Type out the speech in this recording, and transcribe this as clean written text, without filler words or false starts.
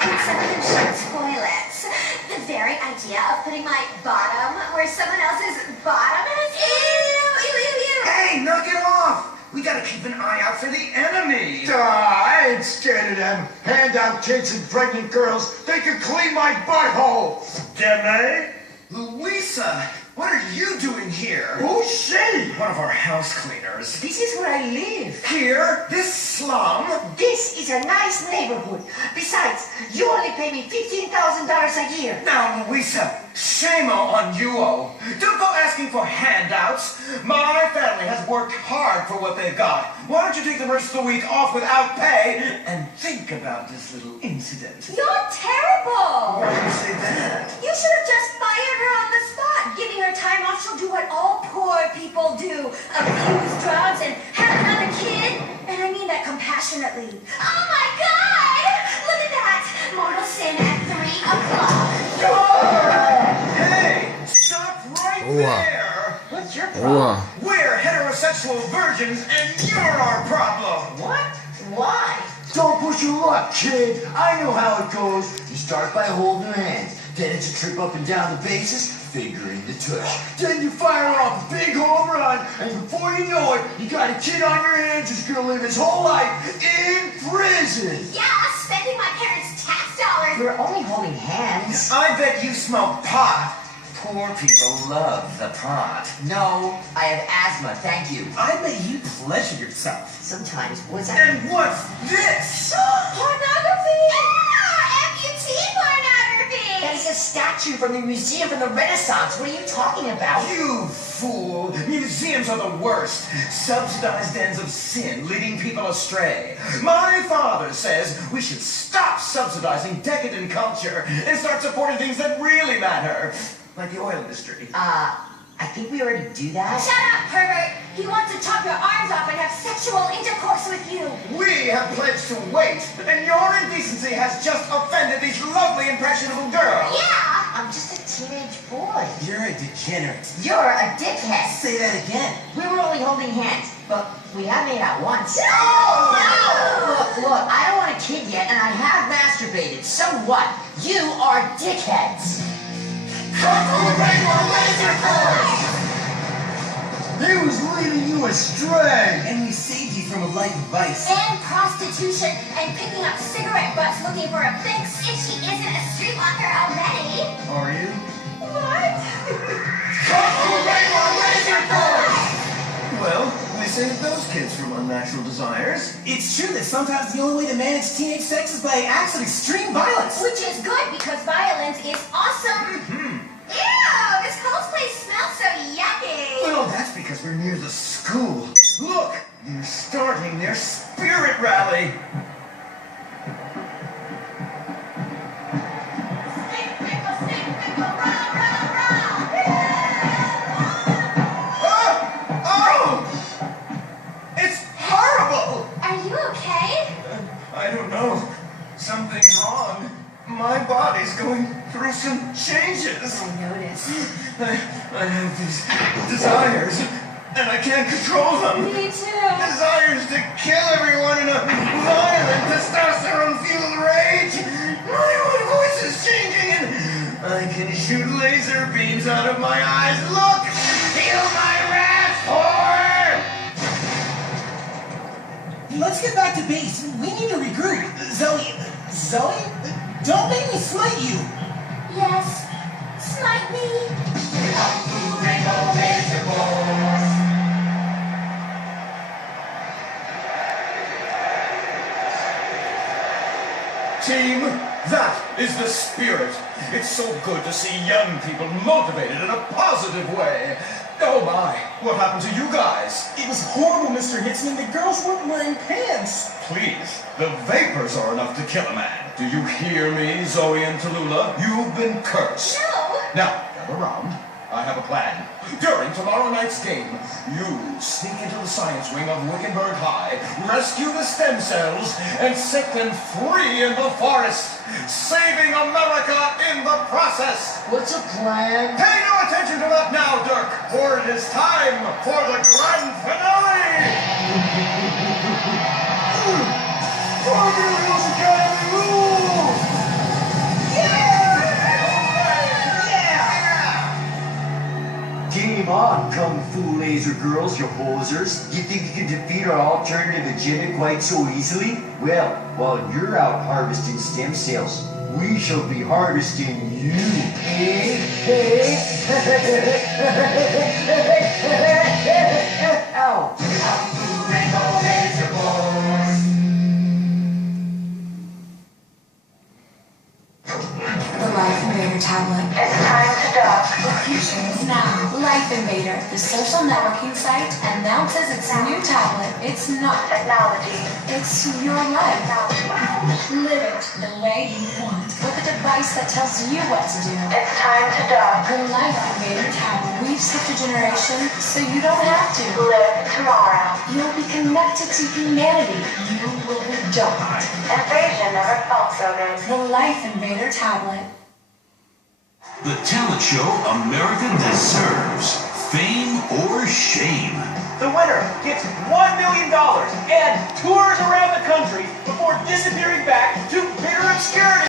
think some of them should toilets. The very idea of putting my bottom where someone else's bottom is. Ew. Hey, knock it off! We gotta keep an eye out for the enemy. I ain't scared of them. Handout kids and pregnant girls. They can clean my butthole. Deme? Louisa, what are you doing here? Who's she? One of our house cleaners. This is where I live. Here? This slum? This is a nice neighborhood. Besides, you only pay me $15,000 a year. Now, Louisa, shame on you-o. Don't go asking for handouts. My family has worked hard for what they've got. Why don't you take the rest of the week off without pay and think about this little incident? You're terrible. Why do you say that? You should have just fired her on the spot. Giving her time off, she'll do what all poor people do. Abuse drugs and have another kid. And I mean that compassionately. Oh my God! Look at that! Mortal sin at 3 o'clock. Hey! Stop right there! What's your problem? We're heterosexual virgins and you're our problem! What? Why? Don't push your luck, kid. I know how it goes. You start by holding her hands. Then it's a trip up and down the bases, fingering the tush. Then you fire off a big home run, and before you know it, you got a kid on your hands who's gonna live his whole life in prison. Yeah, spending my parents' tax dollars. We're only holding hands. I bet you smoke pot. Poor people love the pot. No, I have asthma, thank you. I bet you pleasure yourself. Sometimes. What's that? And what's this? Pornography! Amputee pornography! That is a statue from the museum from the Renaissance. What are you talking about? You fool! Museums are the worst. Subsidized dens of sin, leading people astray. My father says we should stop subsidizing decadent culture and start supporting things that really matter. Like the oil industry. I think we already do that. Shut up, pervert! He wants to chop your arms off and have sexual intercourse with you. We have pledged to wait, and your indecency has just offended these lovely, impressionable girls. Yeah! I'm just a teenage boy. You're a degenerate. You're a dickhead. Say that again. We were only holding hands, but we have made out once. No! Look, I don't want a kid yet, and I have masturbated. So what? You are dickheads. He was leading you astray. And we saved you from a life of vice. And prostitution and picking up cigarette butts looking for a fix if she isn't a streetwalker already. Are you? What? Well, we saved those kids from unnatural desires. It's true that sometimes the only way to manage teenage sex is by acts of extreme violence. Which is good because violence is awesome. Ew, this whole place smells so yucky. Well, that's because we're near the school. Look, they're starting their spirit rally. Stick, pickle, rah, rah, rah. Oh! It's horrible! Are you okay? I don't know. Something's wrong. My body's going through some changes. I noticed. I have these desires, and I can't control them. Me too. Desires to kill everyone in a violent, testosterone-fueled rage. My own voice is changing, and I can shoot laser beams out of my eyes. Look! Feel my wrath, whore! Let's get back to base. We need to regroup. Zoe? Don't make me slight you. Yes. Smite me. Team, that is the spirit. It's so good to see young people motivated in a positive way. Oh my, what happened to you guys? It was horrible, Mr. Hitzman. The girls weren't wearing pants. Please, the vapors are enough to kill a man. Do you hear me, Zoe and Tallulah? You've been cursed. No. Now, gather around. I have a plan. During tomorrow night's game, you sneak into the science wing of Wickenburg High, rescue the stem cells, and set them free in the forest, saving America in the process. What's a plan? Pay no attention to that now, Dirk, for it is time for the grand finale! Farmville Hills Academy rules! boys or girls, you posers? You think you can defeat our alternative agenda quite so easily? Well, while you're out harvesting stem cells, we shall be harvesting you. Ow! The Life Invader tablet. It's time to dock. The future is now. Life Invader, the social networking site, announces its new tablet. It's not Technology. It's your life. Live it the way you want. With a device that tells you what to do. It's time to dock. The Life Invader tablet. We've skipped a generation, so you don't have to. Live tomorrow. You'll be connected to humanity. You will be docked. Invasion never felt so good. The Life Invader tablet. The talent show America deserves. Fame or shame. The winner gets $1 million and tours around the country before disappearing back to bitter obscurity.